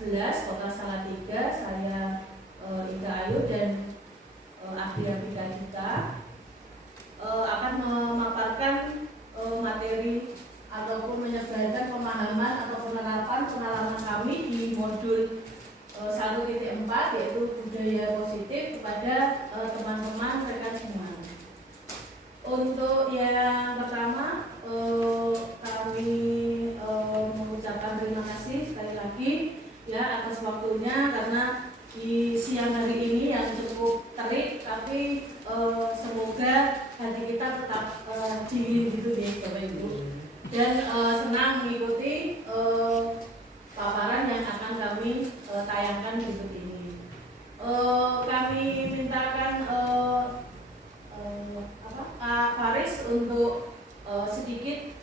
11 Kota Salatiga. Saya Ida Ayu dan ahli-ahli kita akan memaparkan materi ataupun menyebarkan pemahaman atau penerapan pengalaman kami di modul 1.4 yaitu budaya positif kepada teman-teman rekan semua. Untuk yang pertama kami mengucapkan terima kasih sekali lagi ya atas waktunya, karena di siang hari ini yang cukup terik, tapi semoga hati kita tetap dingin gitu ya Bapak Ibu, dan senang mengikuti paparan yang akan kami tayangkan berikut ini. Kami mintakan Pak Faris untuk sedikit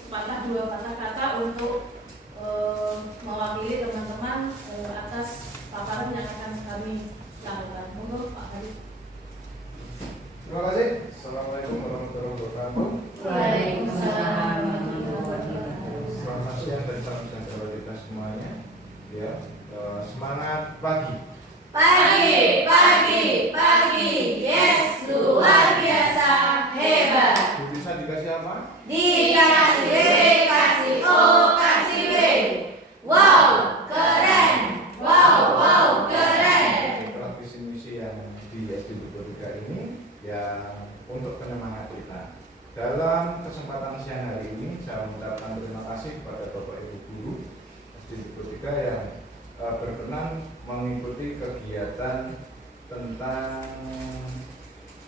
sepatah dua patah kata untuk mewakili teman-teman atas paparan yang akan kami lakukan. Monggo Pak Faris. Terima kasih. Assalamualaikum warahmatullahi wabarakatuh. Waalaikumsalam. Selamat siang dan salam sejahtera kita semuanya. Ya, semangat pagi. Pagi. Yes, luar biasa, hebat. Bisa dikasih apa? Kasih O, kasih W. Wow, keren. Wow, keren. Praktis misi yang di SD Bukotika ini ya untuk penyemangat kita. Dalam kesempatan siang hari ini saya mengucapkan terima kasih kepada Bapak Ibu Guru SD Bukotika yang berkenan mengikuti kegiatan tentang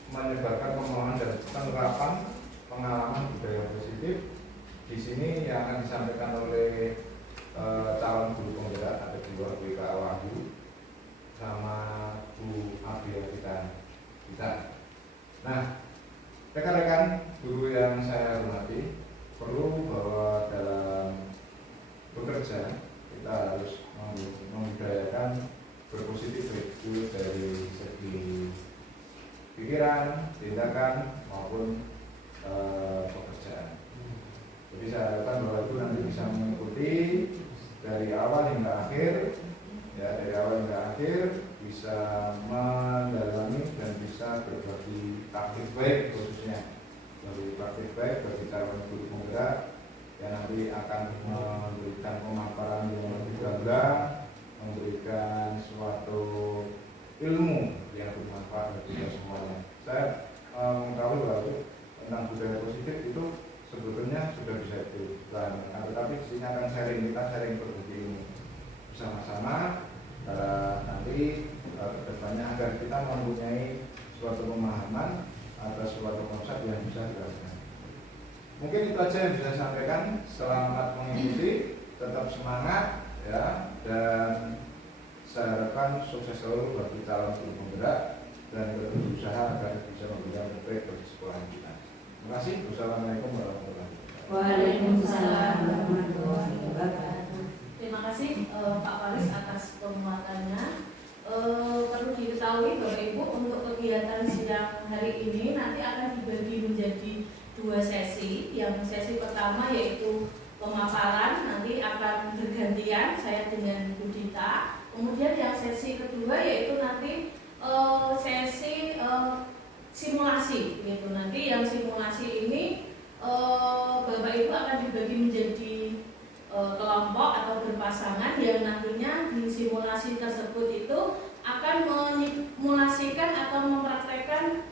menyebarkan pemahaman dan penerapan pengalaman budaya positif. Di sini yang akan disampaikan oleh calon guru penggerak, ada dua BK Wahyu sama Bu Abia kita. Nah, rekan-rekan guru yang saya hormati, perlu bahwa dalam bekerja kita harus membudayakan berpositif itu dari segi pikiran, tindakan maupun pekerjaan. Jadi saya harapkan bahwa itu nanti bisa mengikuti dari awal hingga akhir, ya dari awal hingga akhir bisa mendalami dan bisa berbagi praktik baik, khususnya bagi praktik baik bagi calon guru penggerak yang nanti akan memberikan pemaparan yang lebih gamblang, memberikan suatu ilmu yang bermanfaat bagi kita semuanya. Saya mengetahui bahwa tentang budaya positif itu sebetulnya sudah bisa dilakukan, tetapi di sini akan kita sharing berbagi ilmu bersama-sama nanti kedepannya agar kita mempunyai suatu pemahaman atau suatu konsep yang bisa dilakukan. Mungkin itu aja yang bisa saya sampaikan. Selamat mengikuti, tetap semangat ya, dan saya harapkan sukses selalu bagi calon guru penggerak dan berusaha agar bisa memberikan yang terbaik bagi sekolah kita. Terima kasih. Wassalamualaikum warahmatullahi wabarakatuh. Waalaikumsalam warahmatullahi wabarakatuh. Terima kasih Pak Faris atas penguatannya. Perlu diketahui Bapak Ibu, untuk kegiatan siang hari ini nanti akan dibagi menjadi dua sesi. Yang sesi pertama yaitu pemaparan, nanti akan bergantian saya dengan Bu Dita. Kemudian yang sesi kedua yaitu nanti sesi simulasi gitu. Nanti yang simulasi ini Bapak Ibu akan dibagi menjadi kelompok atau berpasangan yang nantinya di simulasi tersebut itu akan memulasikan atau mempraktekkan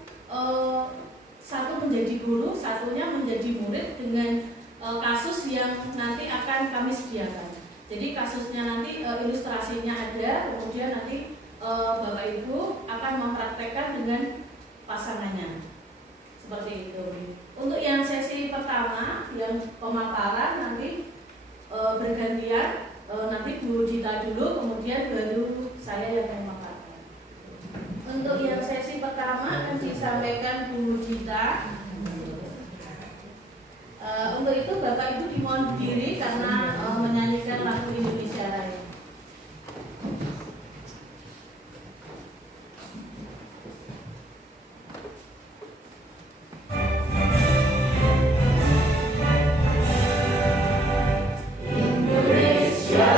satu menjadi guru, satunya menjadi murid dengan kasus yang nanti akan kami sediakan. Jadi kasusnya nanti ilustrasinya ada, kemudian nanti Bapak Ibu akan mempraktekkan dengan pasangannya. Seperti itu. Untuk yang sesi pertama, yang pemaparan nanti bergantian, nanti Bu Dita dulu, kemudian baru saya yang akan memaparkan. Untuk yang sesi pertama akan disampaikan Bu Dita. Untuk itu Bapak Ibu dimohon berdiri karena menyanyikan lagu Indonesia Raya. Indonesia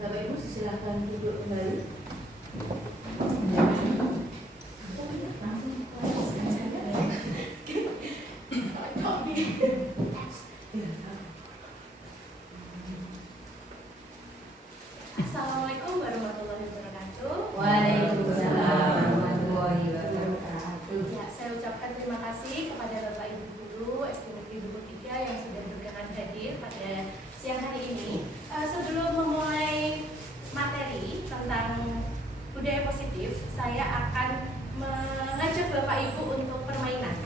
Bapak Ibu silakan duduk kembali. Assalamualaikum warahmatullahi wabarakatuh. Waalaikumsalam warahmatullahi wabarakatuh. Ya, saya ucapkan terima kasih kepada Bapak Ibu Guru SD Negeri Dukuh 3 yang sudah berkenan hadir pada siang hari ini. Sebelum memulai materi tentang budaya positif, saya akan mengajak Bapak Ibu untuk permainan.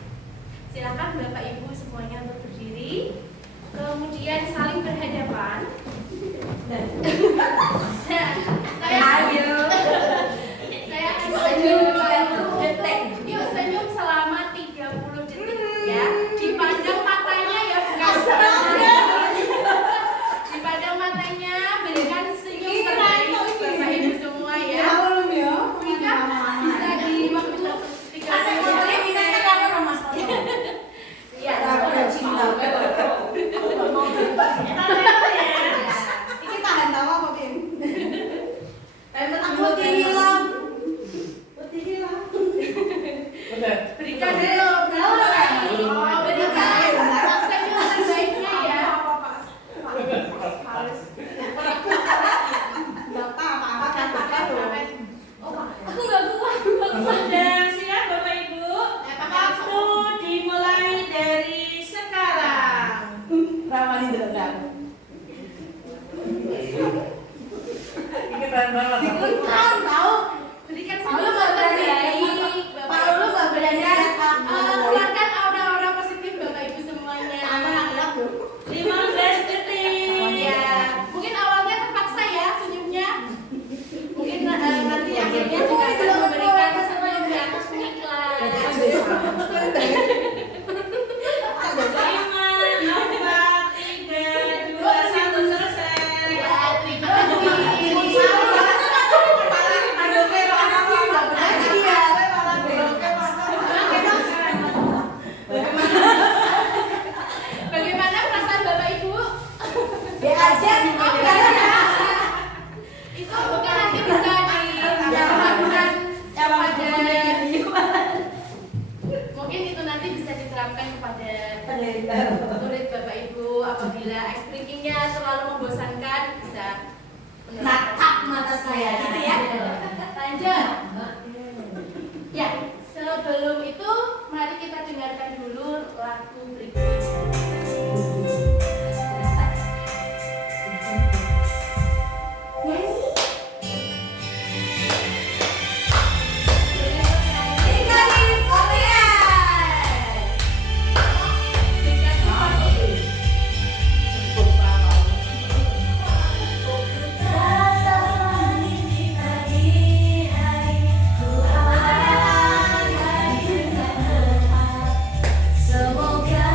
Silakan Bapak Ibu semuanya untuk berdiri, kemudian saling berhadapan. Saya akan Senyum 30 detik. Yuk senyum selama 30 detik ya. Dipandang matanya ya, bukan dipandang matanya, berikan senyum terbaik Bapak Ibu semua ya. Bisa di waktu 30 detik. Iya. Berikan senyum terbaiknya ya. Aku nggak kuat. Sudah siap Bapak Ibu? Waktu dimulai dari sekarang. Berikan senyum terbaik Bapak Ibu. Keluarkan aura-aura positif Bapak Ibu semuanya. 15 detik. Ya, mungkin awalnya terpaksa ya senyumnya. Mungkin nanti akhirnya juga akan memberikan senyum di atas pengiklan. 5, 4, 3, 2, 1 selesai. Ya, terima kasih. Bagaimana perasaan Bapak Ibu? Itu mungkin nanti bisa diterapkan kepada mungkin itu nanti bisa diterapkan kepada murid Bapak Ibu apabila ice breakingnya terlalu membosankan bisa Natap mata saya gitu ya. Lanjut. Ya, sebelum itu mari kita dengarkan dulu lagu berikut. Semoga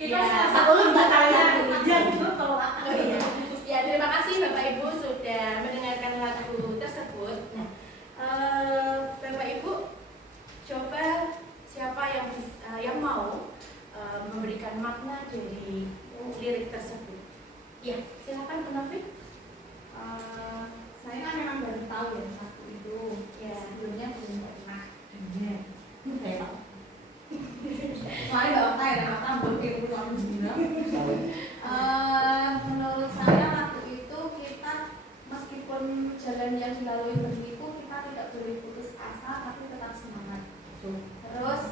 Kita Ya, sebelum Mbak kalian kalian jangan tolak. Oh iya. Ya, terima kasih Bapak Ibu sudah mendengarkan lagu tersebut. Nah, Bapak Ibu coba siapa yang mau memberikan makna dari lirik tersebut. Ya, silakan Penafi. Saya kan memang baru tahu ya lagu itu. Ya. Sebelumnya belum pernah dengar. Kayak soalnya nggak apa ya, kata berpikir aku bilang. Menurut saya waktu itu kita meskipun jalan yang dilalui berliku, kita tidak boleh putus asa, tapi tetap semangat. Terus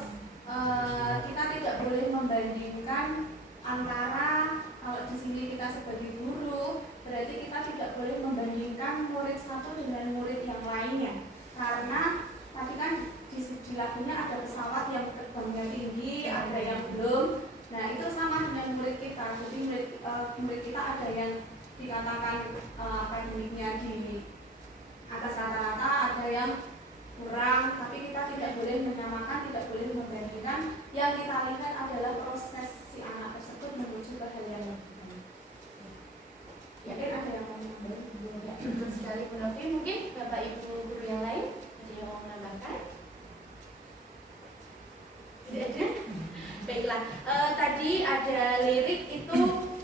kita tidak boleh membandingkan antara, kalau di sini kita sebagai guru, berarti kita tidak boleh membandingkan murid satu dengan murid yang lainnya, karena tadi kan di lagunya ada pesawat yang terbangnya tinggi, ada yang belum. Nah itu sama dengan murid kita. Jadi murid kita ada yang dikatakan akademiknya di atas rata-rata, ada yang kurang. Tapi kita tidak boleh menyamakan, tidak boleh membandingkan. Yang kita lihat adalah proses si anak tersebut menuju ke hal yang lebih baik. Yakin ada yang mau menambahkan? Ya, betul sekali Penafi. Mungkin Bapak Ibu guru yang lain ada yang mau menambahkan? Tidak ada? Baiklah, tadi ada lirik itu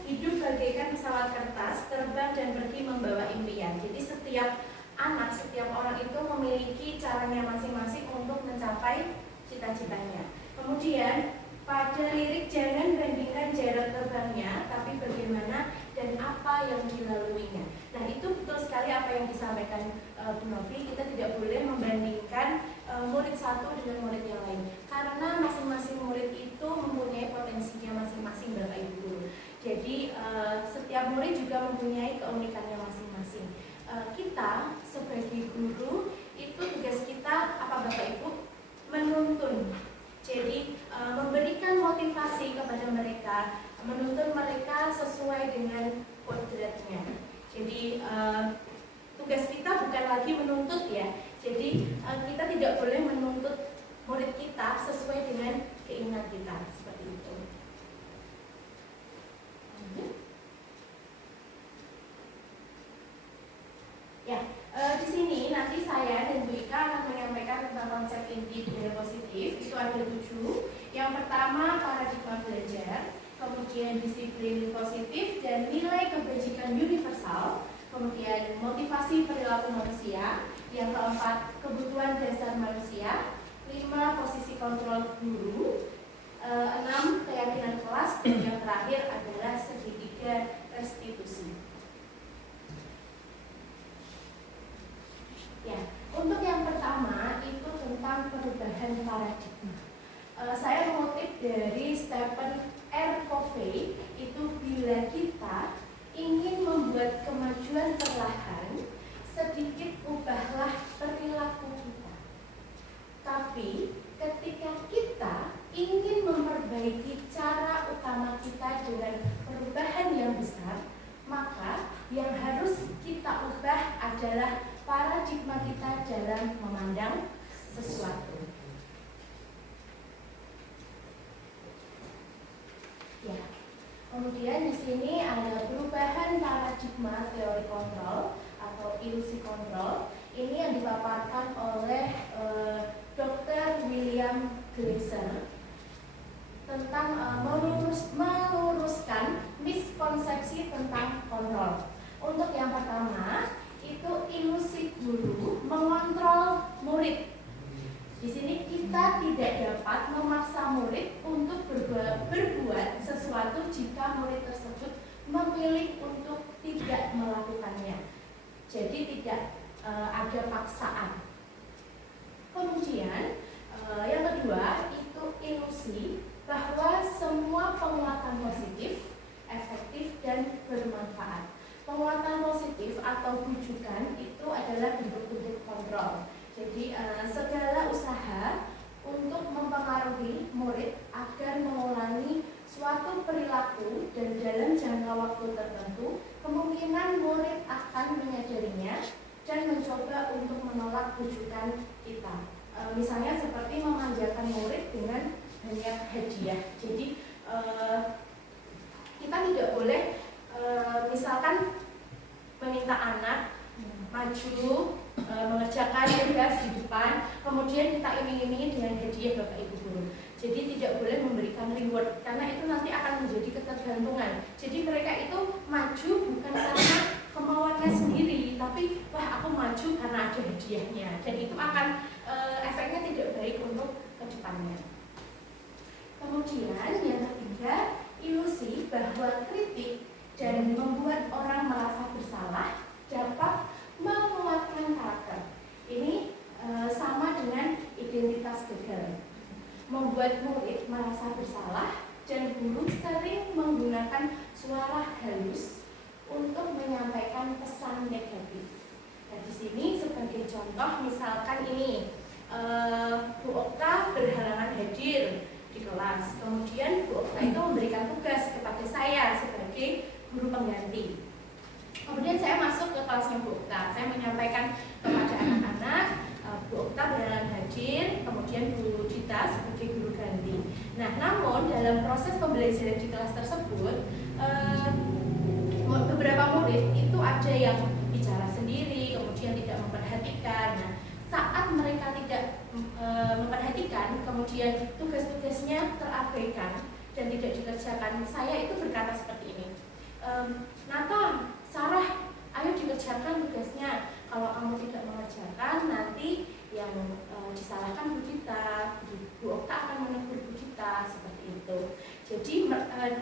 hidup bagaikan pesawat kertas, terbang dan pergi membawa impian. Jadi setiap anak, setiap orang itu memiliki caranya masing-masing untuk mencapai cita-citanya. Kemudian pada lirik jangan bandingkan jarak terbangnya, tapi bagaimana dan apa yang dilaluinya. Nah itu betul sekali apa yang disampaikan Bu Novi. Kita tidak boleh membandingkan murid satu dengan murid yang lain, karena masing-masing murid itu mempunyai potensinya masing-masing Bapak Ibu guru. Jadi setiap murid juga mempunyai keunikannya masing-masing. Kita sebagai guru itu tugas kita apa Bapak Ibu? Menuntun. Jadi memberikan motivasi kepada mereka, menuntun mereka sesuai dengan kodratnya. Jadi tugas kita bukan lagi menuntut ya. Jadi kita tidak boleh menuntut murid kita sesuai dengan keinginan kita, seperti itu. Ya, di sini nanti saya dan Bu Ika akan menyampaikan tentang konsep inti budaya positif. Itu ada 7. Yang pertama paradigma belajar, kemudian disiplin positif dan nilai kebajikan universal, kemudian motivasi perilaku manusia, yang keempat kebutuhan dasar manusia, 5 posisi kontrol guru, 6 keyakinan kelas, dan yang terakhir adalah segitiga restitusi. Ya, untuk yang pertama itu tentang perubahan paradigma. Saya mengutip dari Stephen R. Covey, itu bila kita ingin membuat kemajuan perlahan, sedikit ubahlah perilaku kita. Tapi ketika kita ingin memperbaiki cara utama kita dengan perubahan yang besar, maka yang harus kita ubah adalah paradigma kita dalam memandang sesuatu. Ya. Kemudian di sini ada perubahan paradigma teori kontrol atau ilusi kontrol. Ini yang dipaparkan oleh Dr. William Glasser tentang meluruskan miskonsepsi tentang kontrol. Untuk yang pertama itu ilusi guru mengontrol murid. Di sini kita tidak dapat memaksa murid untuk berbuat sesuatu jika murid tersebut memilih untuk tidak melakukannya. Jadi tidak ada paksaan. Kemudian yang kedua itu ilusi bahwa semua penguatan positif, efektif dan bermanfaat. Penguatan positif atau bujukan itu adalah bentuk-bentuk kontrol. Jadi segala usaha untuk mempengaruhi murid agar mengulangi suatu perilaku dan dalam jangka waktu tertentu, kemungkinan murid akan menyadarinya dan mencoba untuk menolak bujukan kita. Misalnya seperti memanjakan murid dengan banyak hadiah. Jadi ketergantungan. Jadi mereka itu maju bukan karena kemauannya sendiri, tapi wah aku maju karena ada hadiahnya, dan itu akan efeknya tidak baik untuk kedepannya. Kemudian yang ketiga, ilusi bahwa kritik dan membuat orang merasa bersalah dapat menguatkan karakter. Ini sama dengan identitas gagal, membuat murid merasa bersalah, dan guru sering menggunakan suara halus untuk menyampaikan pesan negatif. Nah, di sini sebagai contoh, misalkan ini Bu Okta berhalangan hadir di kelas, kemudian Bu Okta itu memberikan tugas kepada saya sebagai guru pengganti. Kemudian saya masuk ke kelasnya Bu Okta, saya menyampaikan kepada anak-anak, Bu Okta berhalangan hadir, kemudian Bu Dita sebagai guru ganti. Nah, namun dalam proses pembelajaran di kelas tersebut, beberapa murid itu ada yang bicara sendiri, kemudian tidak memperhatikan. Nah, saat mereka tidak memperhatikan, kemudian tugas-tugasnya terabaikan dan tidak dikerjakan, saya itu berkata seperti ini, Nata, Sarah, ayo dikerjakan tugasnya. Kalau kamu tidak mengerjakan, nanti yang disalahkan Bu Dita, Bu Okta akan menegur Bu Dita, seperti itu. Jadi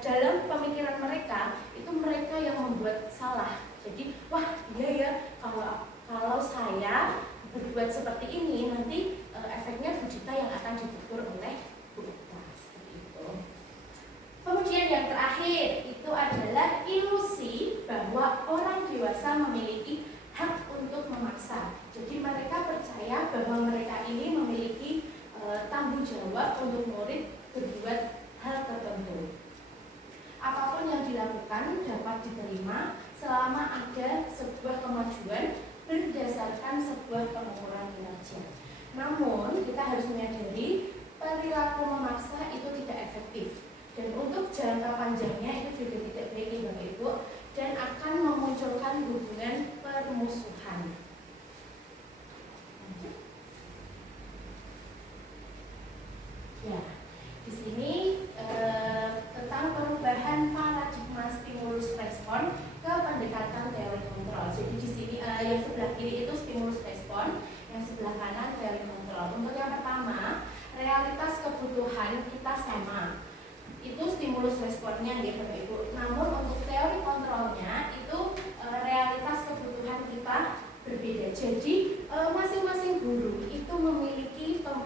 dalam pemikiran mereka itu mereka yang membuat salah. Jadi wah iya ya, kalau saya berbuat seperti ini, nanti efeknya Bu Dita yang akan ditegur oleh Bu Okta, seperti itu. Kemudian yang terakhir itu adalah ilusi bahwa orang dewasa memiliki hak untuk memaksa. Jadi mereka percaya bahwa mereka ini memiliki tanggung jawab untuk murid berbuat hal tertentu. Apapun yang dilakukan dapat diterima selama ada sebuah kemajuan berdasarkan sebuah pengukuran kinerja. Namun kita harus menyadari perilaku memaksa itu tidak efektif, dan untuk jangka panjangnya itu juga tidak baik ya Bapak Ibu, dan akan memunculkan hubungan permusuhan. Ya, di sini tentang perubahan paradigma stimulus respon ke pendekatan teori kontrol. Jadi di sini yang sebelah kiri itu stimulus respon, yang sebelah kanan teori kontrol. Untuk yang pertama, realitas kebutuhan kita sama. Itu stimulus responnya ya Bapak Ibu. Namun untuk teori kontrolnya itu realitas kebutuhan kita berbeda. Jadi masing-masing guru itu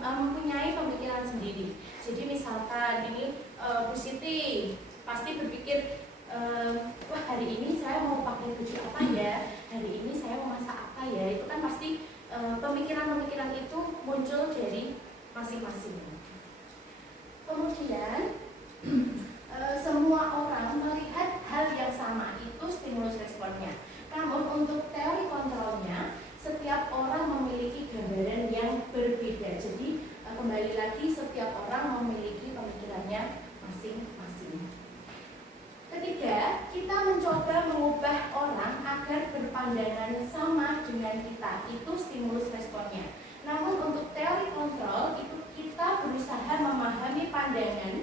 mempunyai pemikiran sendiri. Jadi misalkan ini Bu Siti pasti berpikir, wah hari ini saya mau pakai baju apa ya, hari ini saya mau masak apa ya. Itu kan pasti pemikiran-pemikiran itu muncul dari masing-masing. Kemudian semua orang melihat hal yang sama, itu stimulus responnya. Namun untuk teori kontrolnya, setiap orang memiliki gambaran yang berbeda. Jadi kembali lagi, setiap orang memiliki pemikirannya masing-masing. Ketiga, kita mencoba mengubah orang agar berpandangan sama dengan kita, itu stimulus responnya. Namun untuk teori kontrol itu kita berusaha memahami pandangan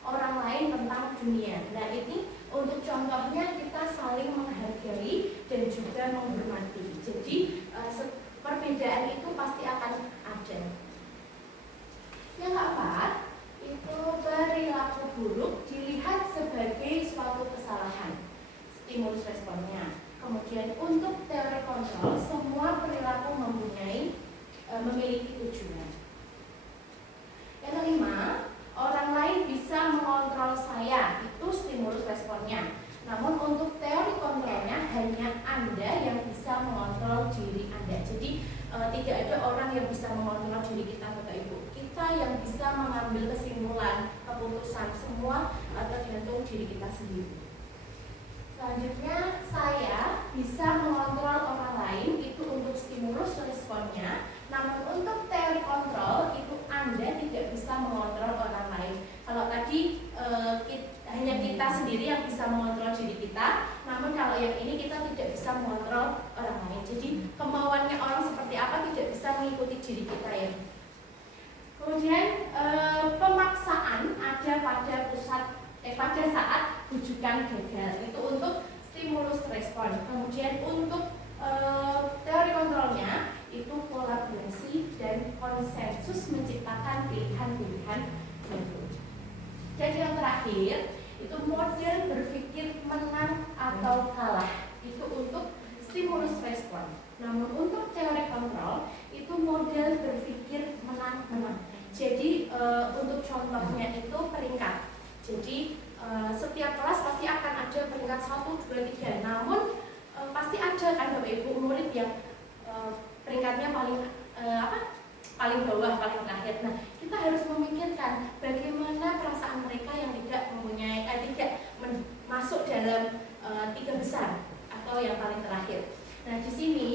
orang lain tentang dunia. Nah ini untuk contohnya kita saling menghargai dan juga menghormati. Jadi perbedaan itu pasti akan ada. Yang keempat, itu perilaku buruk dilihat sebagai suatu kesalahan, stimulus responnya. Kemudian untuk teori kontrol, semua perilaku memiliki tujuan. Yang kelima, orang lain bisa mengontrol saya, itu stimulus responnya. Namun untuk teori kontrolnya hanya Anda yang bisa mengontrol diri Anda. Jadi tidak ada orang yang bisa mengontrol diri kita Bapak Ibu. Kita yang bisa mengambil kesimpulan, keputusan, semua tergantung diri kita sendiri. Selanjutnya, saya bisa mengontrol orang lain, itu untuk stimulus responnya. Namun untuk teori kontrol, itu Anda tidak bisa mengontrol orang lain. Kalau tadi hanya kita sendiri yang bisa mengontrol diri kita, namun kalau yang ini kita tidak bisa mengontrol orang lain. Jadi kemauannya orang seperti apa tidak bisa mengikuti diri kita ya. Kemudian pemaksaan ada pada saat pendidikan gagal. Itu untuk stimulus respon. Kemudian untuk teori kontrolnya itu kolaborasi dan konsensus menciptakan pilihan-pilihan baru. Dan yang terakhir itu model berpikir menang atau kalah. Itu untuk stimulus respon. Namun untuk teori kontrol itu model berpikir menang-menang. Jadi untuk contohnya itu peringkat. Jadi setiap kelas pasti akan ada peringkat 1, 2, 3. Namun pasti ada kan Bapak Ibu murid yang peringkatnya paling bawah, paling terakhir. Nah, kita harus memikirkan bagaimana perasaan mereka yang tidak mempunyai masuk dalam 3 besar atau yang paling terakhir. Nah, di sini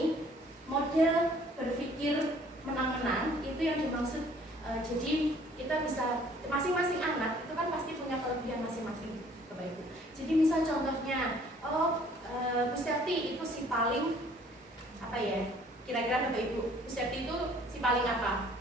model berpikir menang-menang itu yang dimaksud. Jadi kita bisa masing-masing anak itu kan pasti punya kelebihan masing-masing, Bapak Ibu. Jadi misal contohnya, Bu Septi itu si paling apa ya? Kira-kira Bapak Ibu, Bu Septi itu si paling apa?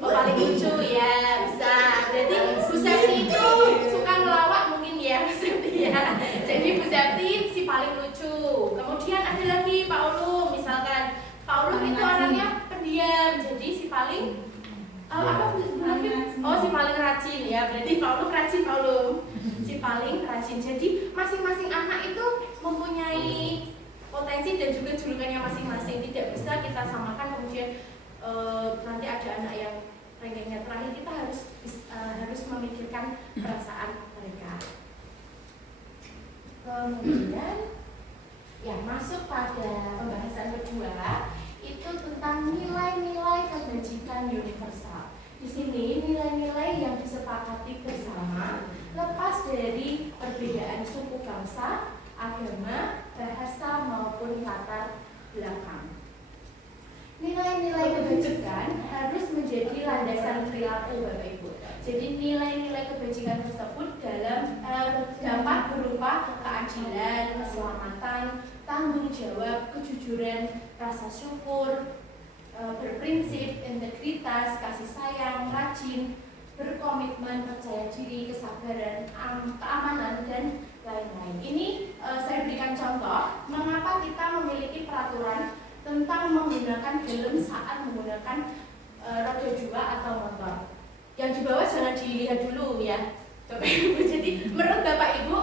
Paling lucu ya, bisa. Jadi Bu Septi itu suka ngelawak mungkin ya, Bu Septi ya. Jadi Bu Septi si paling lucu. Kemudian ada lagi Pak Ulum, misalkan Pak Ulum itu orangnya pendiam, jadi si paling si paling rajin ya. Berarti Pak Ulum rajin, Pak Ulum si paling rajin. Jadi masing-masing anak itu mempunyai potensi dan juga julukannya masing-masing. Tidak bisa kita samakan kemudian nanti ada anak yang rankingnya terakhir. Kita harus memikirkan perasaan mereka. Kemudian ya masuk pada pembahasan kedua itu tentang nilai-nilai kebajikan universal. Di sini nilai-nilai yang disepakati bersama lepas dari perbedaan suku bangsa, agama, bahasa maupun latar belakang. Nilai-nilai kebajikan harus menjadi landasan perilaku Bapak Ibu. Jadi nilai-nilai kebajikan tersebut dapat berupa keadilan, keselamatan, tanggung jawab, kejujuran, rasa syukur, berprinsip, integritas, kasih sayang, rajin, berkomitmen, percaya diri, kesabaran, keamanan, dan lain-lain. Ini saya berikan contoh mengapa kita memiliki peraturan tentang menggunakan helm saat menggunakan roda 2 atau motor. Yang di bawah jangan dilihat dulu ya, Bapak Ibu. Jadi menurut Bapak Ibu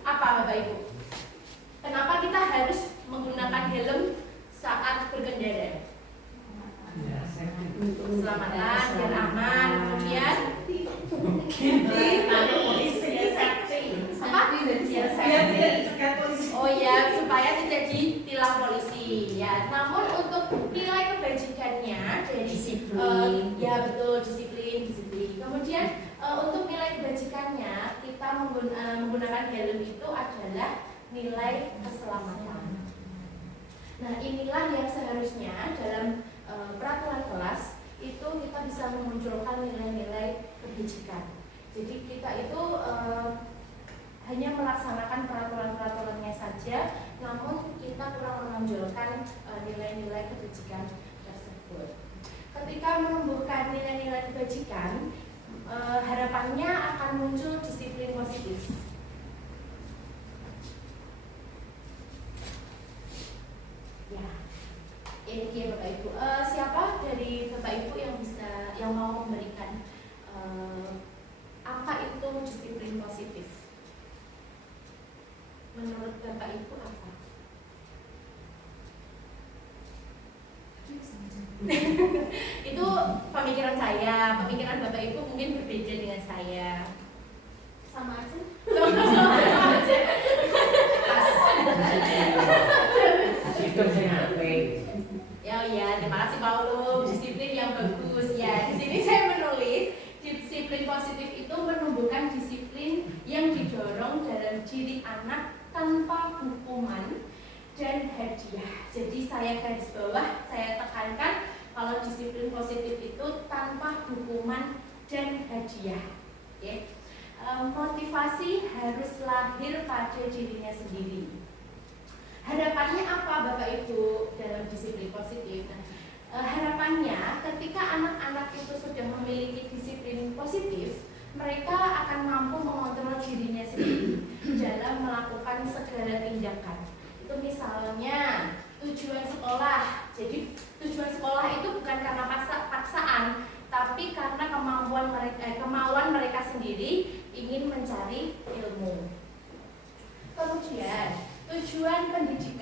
apa Bapak Ibu? Kenapa kita harus menggunakan helm saat berkendara? Keselamatan dan aman. Kemudian oh ya, supaya tidak ditilang polisi ya. Namun untuk nilai kebajikannya dari ya betul, disiplin. Kemudian untuk nilai kebajikannya kita menggunakan helm itu adalah nilai keselamatan. Nah, inilah yang seharusnya dalam peraturan kelas itu kita bisa memunculkan nilai-nilai kebajikan. Jadi kita itu hanya melaksanakan peraturan-peraturannya saja, namun kita kurang menonjolkan nilai-nilai kebajikan tersebut. Ketika menumbuhkan nilai-nilai kebajikan, harapannya akan muncul disiplin positif. Ya, ini dia Bapak Ibu. Siapa dari Bapak Ibu yang mau memberikan apa itu disiplin positif? Menurut Bapak Ibu apa? Itu pemikiran saya, pemikiran Bapak Ibu mungkin berbeda dengan saya. Sama aja. Ya, terima kasih Pak Ulum. Disiplin yang bagus ya. Di sini saya menulis disiplin positif itu menumbuhkan disiplin yang didorong dalam diri anak tanpa hukuman dan hadiah. Jadi saya garis bawah, saya tekankan kalau disiplin positif itu tanpa hukuman dan hadiah. Okay. Motivasi harus lahir pada dirinya sendiri. Harapannya apa Bapak Ibu dalam disiplin positif? Nah, harapannya ketika anak-anak itu sudah memiliki disiplin positif, mereka akan mampu mengontrol dirinya sendiri dalam melakukan segala tindakan. Itu misalnya tujuan sekolah. Jadi tujuan sekolah itu bukan karena paksaan, tapi karena kemauan mereka sendiri ingin mencari ilmu. Kemudian tujuan pendidik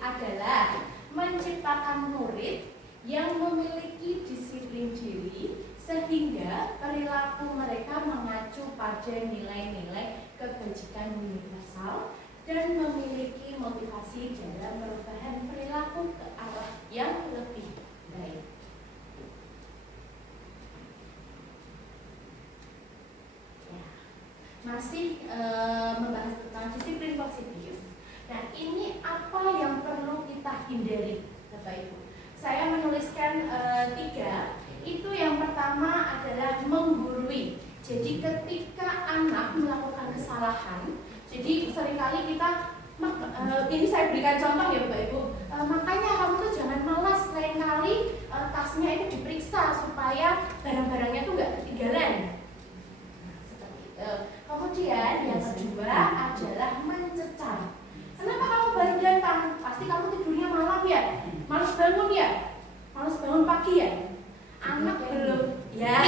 adalah menciptakan murid yang memiliki disiplin diri sehingga perilaku mereka mengacu pada nilai-nilai kebajikan universal dan memiliki motivasi dalam perubahan perilaku ke arah yang lebih baik. Ya, masih membahas tentang disiplin positif. Nah, ini apa yang perlu kita hindari, Bapak Ibu? Saya menuliskan 3. Itu yang pertama adalah menggurui. Jadi ketika anak melakukan kesalahan, jadi seringkali kita ini saya berikan contoh ya Bapak Ibu. Makanya kamu tuh jangan malas, lain kali tasnya itu diperiksa supaya barang-barangnya tuh nggak ketinggalan. Seperti itu. Kemudian yang kedua adalah mencecar. Kenapa kamu baru datang? Pasti kamu tidurnya malam ya? Malas bangun ya? Malas bangun pagi ya? Anak belum ya.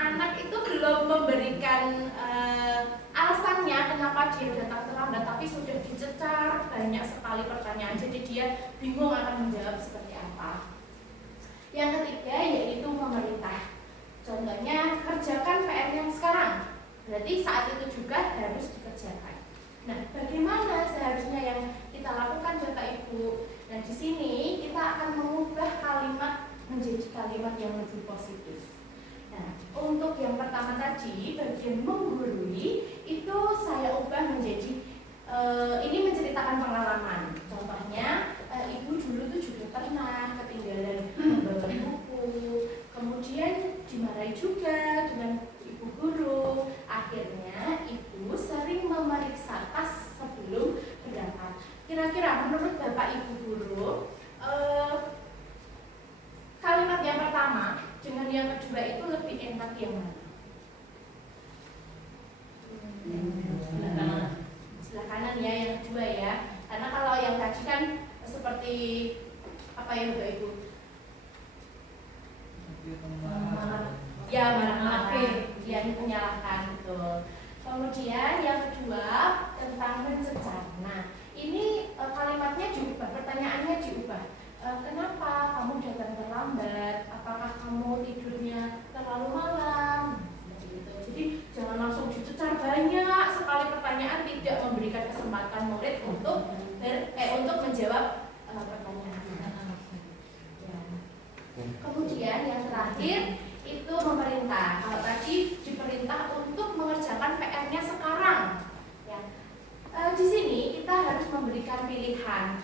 Anak itu belum memberikan alasannya kenapa dia datang terlambat, tapi sudah dicecar banyak sekali pertanyaan, jadi dia bingung akan menjawab seperti apa. Yang ketiga yaitu memerintah. Contohnya kerjakan PR yang sekarang, berarti saat itu juga harus dikerjakan. Nah, bagaimana seharusnya yang kita lakukan Bapak Ibu? Nah, di sini kita akan mengubah kalimat menjadi kalimat yang lebih positif. Nah, untuk yang pertama tadi, bagian menggurui, itu saya ubah menjadi ini menceritakan pengalaman. Contohnya, ibu dulu tuh juga pernah ketinggalan membawa buku, kemudian dimarahi juga dengan ibu guru. Akhirnya ibu sering memeriksa tas sebelum berangkat. Kira-kira menurut Bapak Ibu guru, kalimat yang pertama dengan yang kedua itu lebih enak yang mana? Sebelah kanan ya, yang kedua ya. Karena kalau yang tadi kan seperti apa ya Bapak Ibu? Ya, marah-marah, yang menyalahkan, betul. Kemudian yang kedua tentang mencecar. Nah, ini kalimatnya diubah, pertanyaannya diubah. Kenapa kamu datang terlambat? Apakah kamu tidurnya terlalu malam? Jadi jangan langsung dicecar, banyak sekali pertanyaan, tidak memberikan kesempatan murid untuk menjawab pertanyaan. Ya. Kemudian yang terakhir itu memerintah. Kalau tadi diperintah untuk mengerjakan PR-nya sekarang. Ya. Di sini kita harus memberikan pilihan.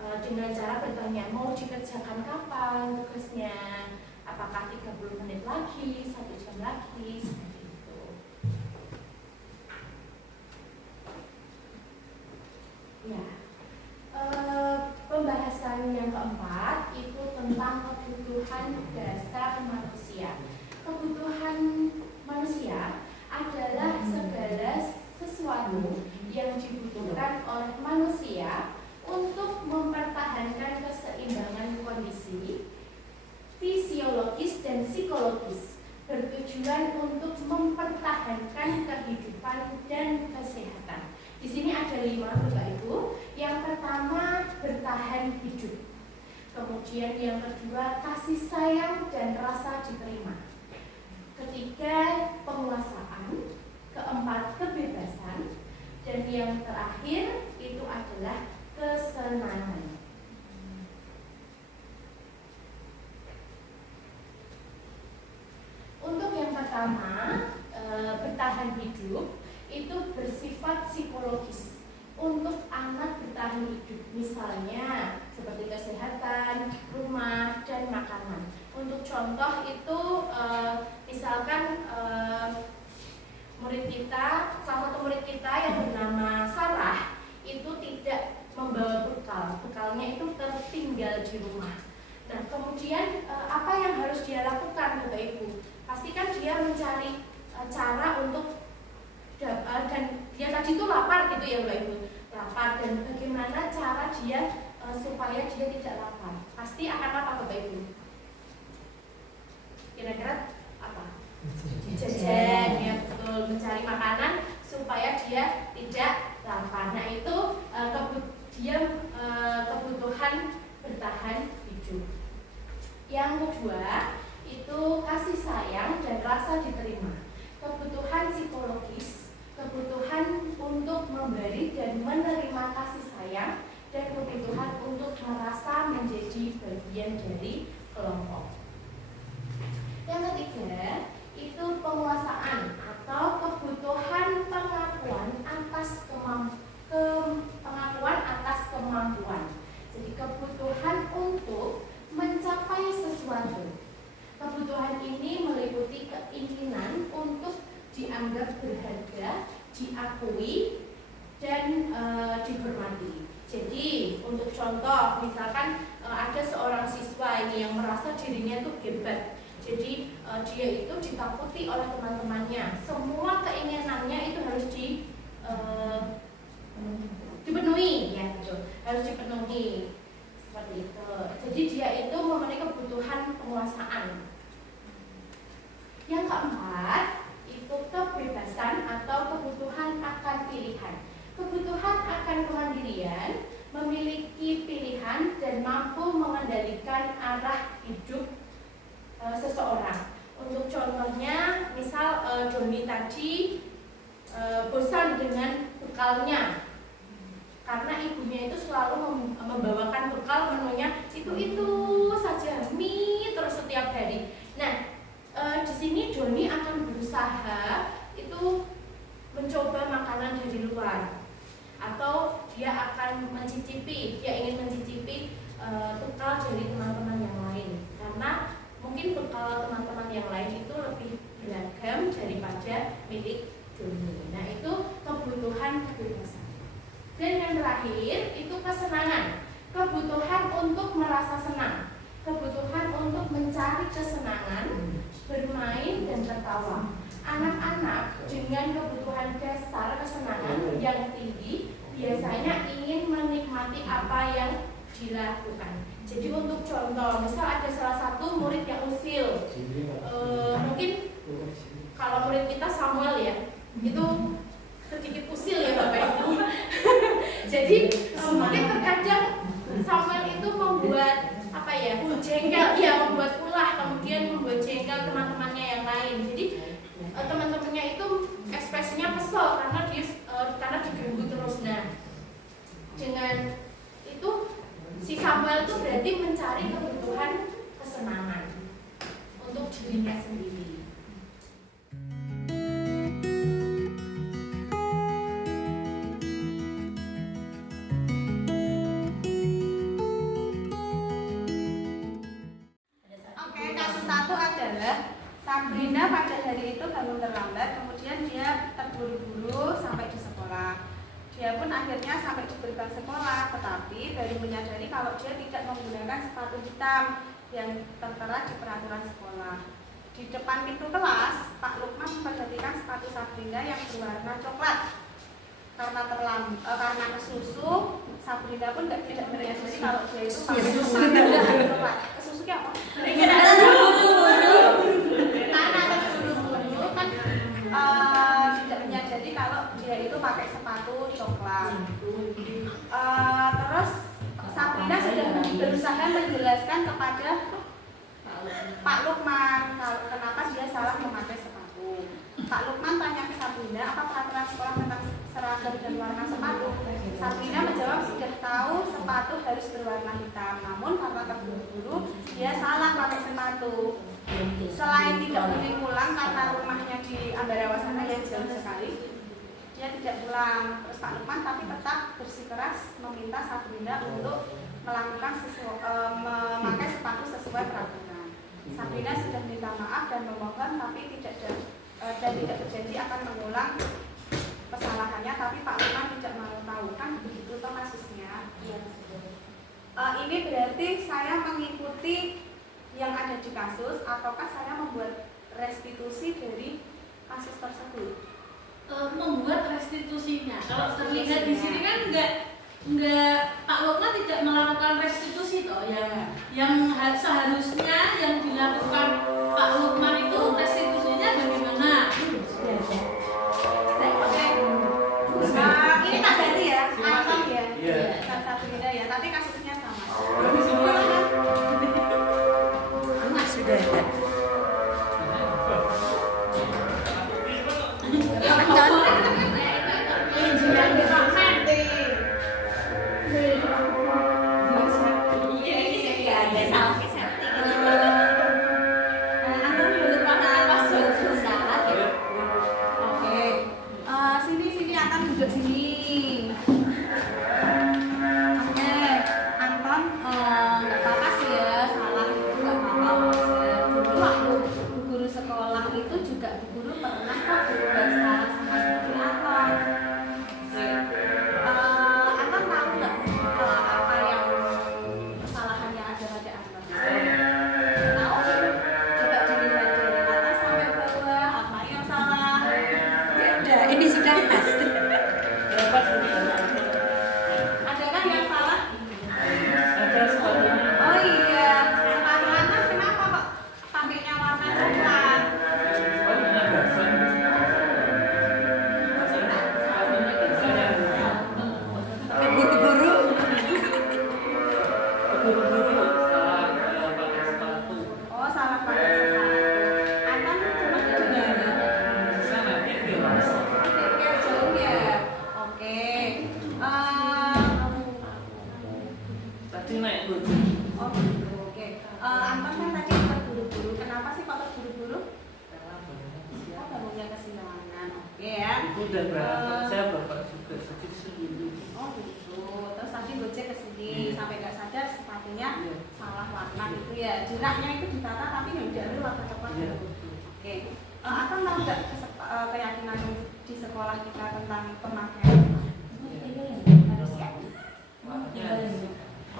Dengan cara bertanya, mau dikerjakan kapan tugasnya, apakah 30 menit lagi, 1 jam lagi, seperti itu. Ya, pembahasan yang keempat itu tentang kebutuhan dasar manusia. Kebutuhan manusia adalah segala sesuatu yang dibutuhkan oleh manusia untuk mempertahankan keseimbangan kondisi fisiologis dan psikologis, bertujuan untuk mempertahankan kehidupan dan kesehatan. Di sini ada 5 Bapak Ibu. Yang pertama bertahan hidup. Kemudian yang kedua kasih sayang dan rasa diterima. Ketiga penguasaan. Keempat kebebasan. Dan yang terakhir itu adalah kesenangan. Untuk yang pertama, bertahan hidup itu bersifat psikologis. Untuk anak bertahan hidup, misalnya seperti kesehatan, rumah, dan makanan. Untuk contoh itu, misalkan salah satu murid kita yang bernama Sarah itu tidak membawa bekalnya itu tertinggal di rumah. Nah, kemudian apa yang harus dia lakukan dia mencari cara untuk dan dia tadi itu lapar gitu ya Bapak Ibu, lapar, dan bagaimana cara dia supaya dia tidak lapar. Pasti akan apa Bapak Ibu? Kira-kira apa? Jajan, ya betul, mencari makanan supaya dia tidak lapar. Nah itu kebutuhan bertahan hidup. Yang kedua itu kasih sayang dan rasa diterima. Kebutuhan psikologis, kebutuhan untuk memberi dan menerima kasih sayang, dan kebutuhan untuk merasa menjadi bagian dari kelompok. Yang ketiga itu penguasaan atau kebutuhan pengakuan atas kemampuan. Jadi kebutuhan untuk mencapai sesuatu. Kebutuhan ini meliputi keinginan untuk dianggap berharga, diakui, dan dihormati. Jadi untuk contoh, misalkan ada seorang siswa ini yang merasa dirinya itu hebat. Jadi dia itu ditakuti oleh teman-temannya. Semua keinginannya itu harus dipenuhi, ya betul, harus dipenuhi seperti itu. Jadi dia itu memenuhi kebutuhan penguasaan. Yang keempat itu kebebasan atau kebutuhan akan pilihan. Kebutuhan akan kemandirian, memiliki pilihan dan mampu mengendalikan arah hidup seseorang. Untuk contohnya, misal Doni tadi bosan dengan bekalnya karena ibunya itu selalu membawakan bekal menunya itu saja, mie terus setiap hari. Nah, di sini Doni akan berusaha itu mencoba makanan dari luar, atau dia akan dia ingin mencicipi bekal dari teman-teman yang lain, karena mungkin bekal teman-teman yang lain itu lebih beragam daripada milik Doni. Nah, itu kebutuhan kebebasan. Dan yang terakhir itu kesenangan, kebutuhan untuk merasa senang, kebutuhan untuk mencari kesenangan, bermain dan tertawa. Anak-anak dengan kebutuhan dasar kesenangan yang tinggi biasanya ingin menikmati apa yang dilakukan. Jadi untuk contoh, misal ada salah satu murid yang usil, mungkin kalau murid kita Samuel ya, itu sedikit usil ya Bapak Ibu. Jadi mungkin terkadang Samuel itu membuat membuat ulah, kemudian membuat jengkel teman-temannya yang lain. Jadi teman-temannya itu ekspresinya kesel karena diganggu terus. Nah, dengan itu si Samuel itu berarti mencari kebutuhan kesenangan untuk dirinya sendiri. Sabrina pada hari itu bangun terlambat, kemudian dia terburu-buru sampai di sekolah. Dia pun akhirnya sampai di gerbang sekolah, tetapi baru menyadari kalau dia tidak menggunakan sepatu hitam yang tertera di peraturan sekolah. Di depan pintu kelas, Pak Lukman memperhatikan sepatu Sabrina yang berwarna coklat. Karena kesusu, Sabrina pun tidak menyadari kalau dia itu pakai sepatu coklat. Kesusunya apa? Tidak menyadari kalau dia itu pakai sepatu coklat. Terus Sabrina sudah berusaha menjelaskan kepada Pak Lukman kenapa dia salah memakai sepatu. Pak Lukman tanya ke Sabrina, apa peraturan sekolah tentang seragam dan warna sepatu? Sabrina menjawab sudah tahu sepatu harus berwarna hitam, namun karena terburu-buru dia salah pakai sepatu. Selain tidak boleh pulang karena rumahnya di Ambarawa sana yang jauh sekali, dia tidak pulang. Terus Pak Lukman tapi tetap bersikeras meminta Sabrina untuk melakukan memakai sepatu sesuai peraturan. Sabrina sudah minta maaf dan memohon, tapi tidak berjanji akan mengulang kesalahannya. Tapi Pak Lukman tidak mau tahu, kan begitu toh kasusnya. Iya. Ini berarti saya mengikuti yang ada di kasus, ataukah saya membuat restitusi dari kasus tersebut? Membuat restitusinya. Kalau terlihat di sini kan enggak Pak Lukman tidak melakukan restitusi toh, yang seharusnya yang dilakukan Pak Lukman itu restitusinya bagaimana? Ini tak ganti ya, Anton ya. Iya. Satu beda ya, tapi kasusnya sama. Sudah ada. Sini Anton duduk sini. Oke, Anton nggak apa-apa sih ya, salah itu nggak apa-apa. Dulu waktu Bu Guru sekolah itu juga Bu Guru pernah kok berbuat salah sama seperti Anton. Anton tahu nggak apa yang kesalahan yang ada pada Anton? Tahu? Coba dilihat dari atas sampai bawah, apa yang salah? Ya, ini sudah pas. Ada kan yang salah? Ada sepatunya. Oh iya, sepatu Anton kenapa kok pakainya warna coklat? Sepatunya basah. Sepatunya basah. Buru-buru. Buru-buru salah pakai sepatu. Oh salah pakai sepatu. Anton cuma juga Di sana itu. pikir jauh ya. Oke. Tadi naik baju. Oh gitu. Oke. Anton kan tadi terburu-buru. Kenapa sih kok terburu-buru? Oh bangunnya kesiangan. Oke ya. Itu udah berangkat. Saya bapak juga sedikit seminggu. Oh gitu. Terus tadi gojek ke sini sampai nggak sadar sepatunya salah warna gitu ya. Jeraknya itu ditata tapi yang diambil warna coklat. Iya. Oke. Anton tahu nggak keyakinan di sekolah kita tentang pemakaian? Harus ya?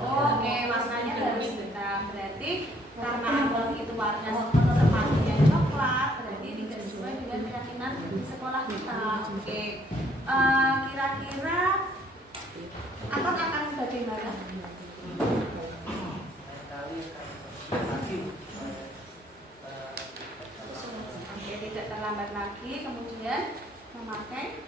Oh, oke, warnanya harus hitam. Berarti karena Anton itu warna sepatunya coklat, berarti tidak sesuai dengan keyakinan di sekolah kita. Oke. Kira-kira Anton akan bagaimana? Oke, tidak terlambat lagi, kemudian memakai.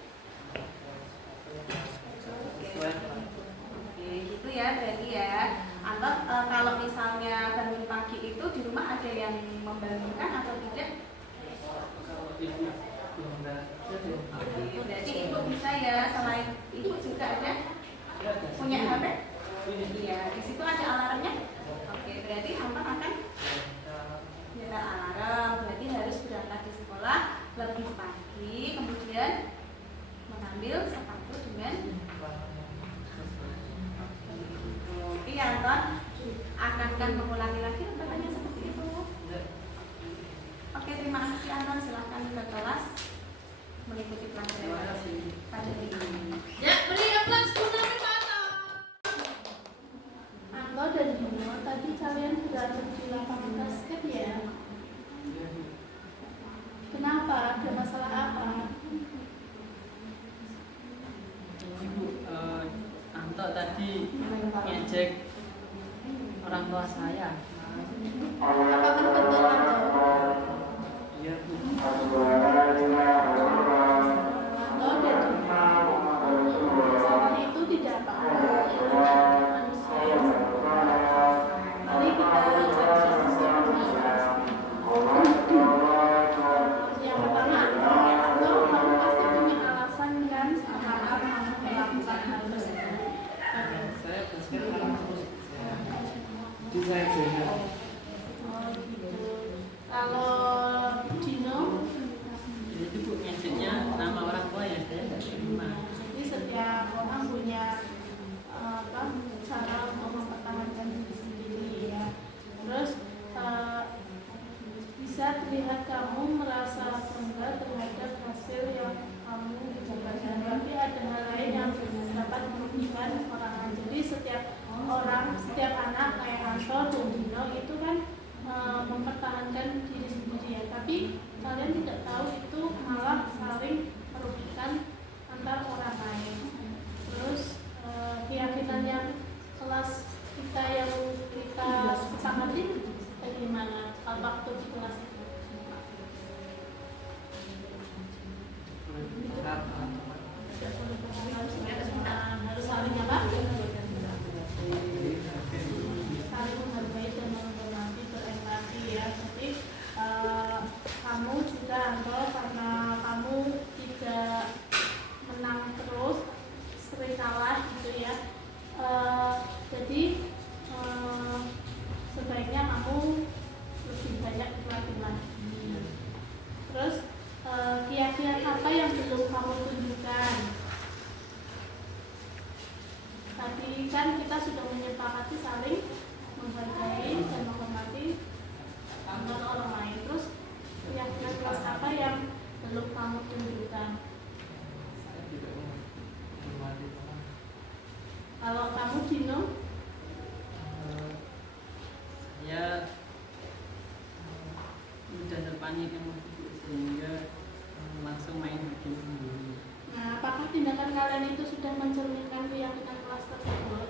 Oke, gitu ya berarti ya. Anton kalau misalnya bangun pagi itu di rumah ada yang membangunkan atau tidak? Kalau ibu belum ada. Oke, berarti ibu bisa ya, selain ibu juga ada punya HP? Iya, di situ ada alarmnya. Oke, berarti Anton akan nyetel alarm. Berarti harus berangkat di sekolah lebih pagi, kemudian mengambil sepatu dengan. Oke, Anton akan mengulangi lagi atau hanya seperti itu? Oke, terima kasih Anton. Silahkan ke kelas mengikuti pelajaran pada hari ini. Ya, beri aplaus untuk Pak Anton. Anto dan Bimo, tadi kalian berantem di lapangan basket ya? Kenapa? Ada masalah apa? Ibu, Anto tadi ngejek orang tua saya. Apakah betul Anto? Iya bu. Anto dan Bimo, masalah itu tidak apa-apa. Manusia. Mari kita cari solusi yang pertama, Anto kamu pasti punya alasan kan kenapa kamu melakukan hal tersebut. Saya basket harus. Di saya jenuh. Oh, kalian tidak tahu itu malah saling merugikan antar orang lain. Terus keyakinan yang kelas kita yang kita sepakati bagaimana waktu di kelas itu? Harus saling apa? Saling menghargai dan menghormati, berempati ya. Jadi kamu juga Anto, karena kamu tidak menang terus, sering kalah gitu ya. Jadi sebaiknya kamu lebih banyak berlatih lagi. Terus keyakinan apa yang belum kamu tunjukkan? Tadi kan kita sudah menyepakati saling menghargai dan menghormati antar orang lain. Terus keyakinan kelas apa yang belum kamu tunjukkan? Saya tidak menghormati teman. Kalau kamu Dino? Saya mudah terpanik emosi sehingga langsung main bikin sendiri. Nah, apakah tindakan kalian itu sudah mencerminkan keyakinan kelas tersebut?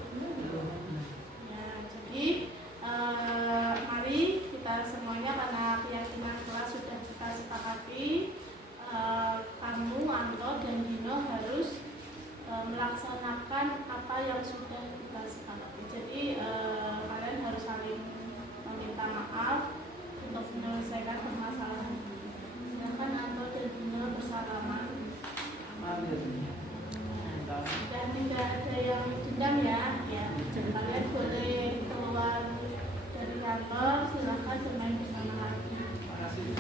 Ya, jadi mari kita semuanya, karena keyakinan kelas sudah kita sepakati, kamu, Anto, dan Dino harus melaksanakan apa yang sudah kita sepakati. Jadi kalian harus saling meminta maaf untuk menyelesaikan permasalahan. Sedangkan Anto dan Dino bersalaman dan tidak ada yang dendam ya. Kalian boleh keluar dari kantor, silahkan bermain bersama lagi. Terima kasih.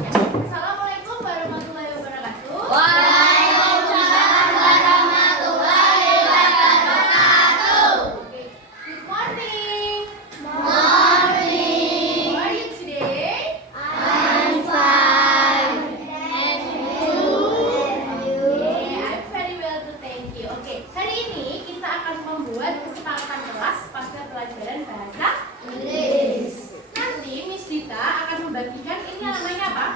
Assalamualaikum warahmatullahi wabarakatuh. Waalaikumsalam warahmatullahi wabarakatuh. Good morning. Morning. How are you today? I'm fine. And you? Okay, I'm very well too, thank you. Oke, hari ini kita akan membuat kesepakatan kelas pasca pelajaran bahasa Inggris. Nanti Miss Dita akan membagikan ini namanya apa?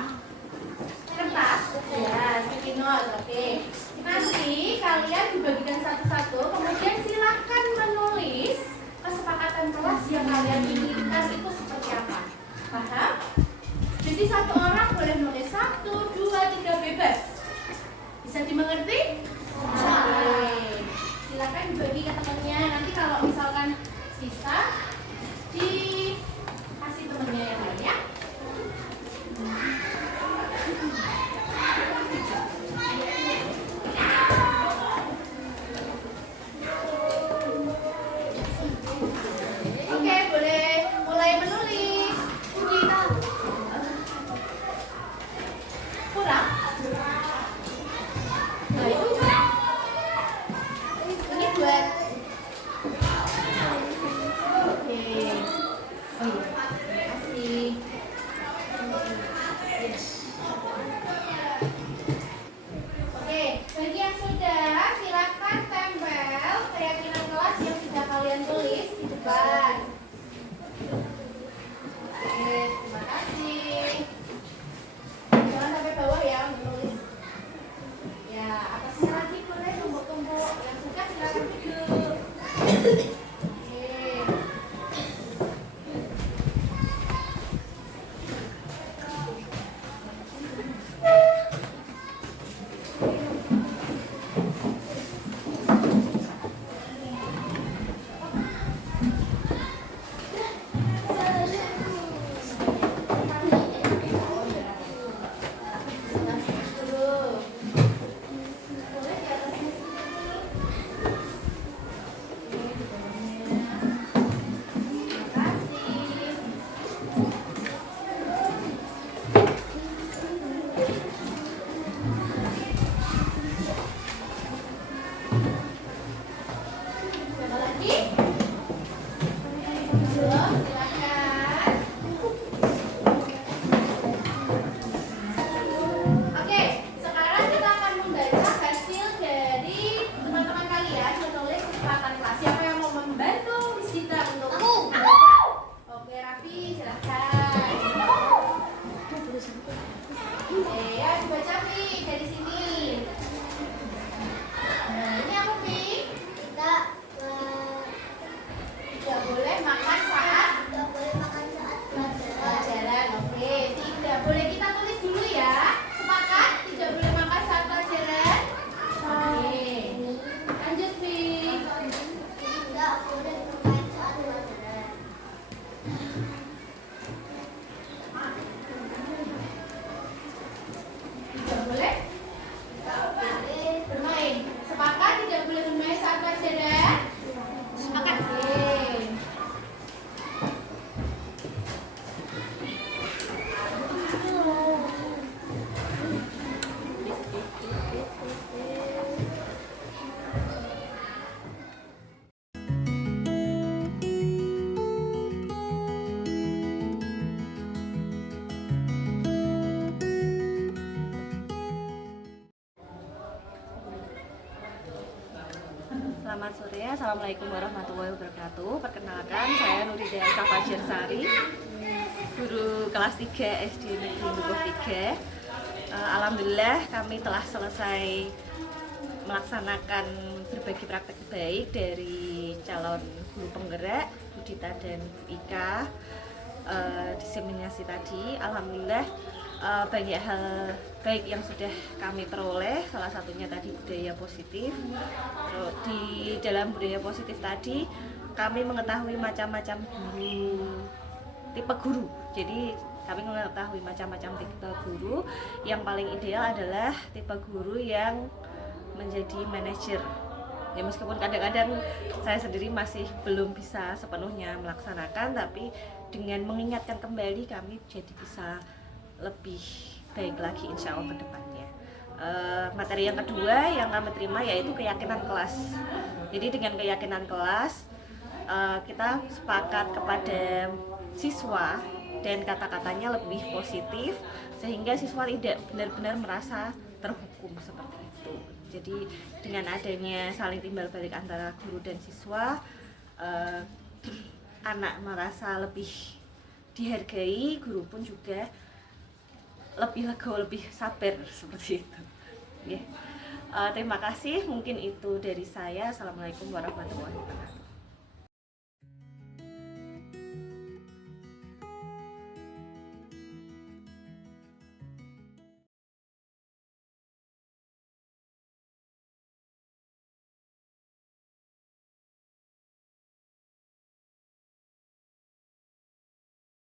Kertas. Ya, sticky note. Oke. Nanti kalian dibagikan satu-satu, kemudian silahkan menulis kesepakatan kelas yang kalian inginkan itu seperti apa. Paham? Jadi satu orang boleh nulis 1, 2, 3 bebas. Bisa dimengerti? Oke. Silakan dibagi ke temannya. Nanti kalau misalkan sisa dikasih temennya yang lain ya. Oke, boleh mulai menulis. Kurang? Nah, itu kurang. Ini buat. Oke. Oh iya, terima kasih. Yes. Oke, bagi yang sudah, silakan tempel keyakinan kelas yang sudah kalian tulis di depan. Oke, terima kasih. Jangan sampai bawah ya menulis. Ya, atasnya lagi boleh tumpuk-tumpuk. Yang suka silakan duduk. Oke. Boleh di atasnya. peralatan kelas. Siapa yang mau membantu Miss Dita untuk Aku. membaca? Oke, Raffi, silahkan. Ya, dibaca Pi dari sini. Nah, ini apa Pi? Kita Tidak boleh makan saat tidak boleh makan saat pelajaran. pelajaran. Oke, tidak boleh kita tulis dulu ya. Sepakat? Tidak boleh makan saat pelajaran. Oke, lanjut Pi. Tidak boleh makan saat pelajaran. Tidak boleh bermain. Sepakat tidak boleh bermain saat pelajaran? Sepakat. Oke. Selamat sore, Assalamualaikum warahmatullahi wabarakatuh. Perkenalkan, saya Nuridia Fajar Sari, guru kelas 3 SD Negeri Dukuh 3. Alhamdulillah kami telah selesai melaksanakan berbagi praktek baik dari calon guru penggerak Bu Dita dan Bu Ika. Diseminasi tadi, alhamdulillah banyak hal baik yang sudah kami peroleh, salah satunya tadi budaya positif. Di dalam budaya positif tadi kami mengetahui macam-macam tipe guru. Jadi kami mengetahui macam-macam tipe guru. Yang paling ideal adalah tipe guru yang menjadi manajer. Ya meskipun kadang-kadang saya sendiri masih belum bisa sepenuhnya melaksanakan, tapi dengan mengingatkan kembali kami jadi bisa lebih baik lagi insya Allah ke depannya. Materi yang kedua yang kami terima yaitu keyakinan kelas. Jadi dengan keyakinan kelas kita sepakat kepada siswa dan kata-katanya lebih positif sehingga siswa tidak benar-benar merasa terhukum seperti itu. Jadi dengan adanya saling timbal balik antara guru dan siswa, anak merasa lebih dihargai, guru pun juga lebih lega, lebih sabar seperti itu. Ya. Terima kasih, mungkin itu dari saya. Assalamualaikum warahmatullahi wabarakatuh.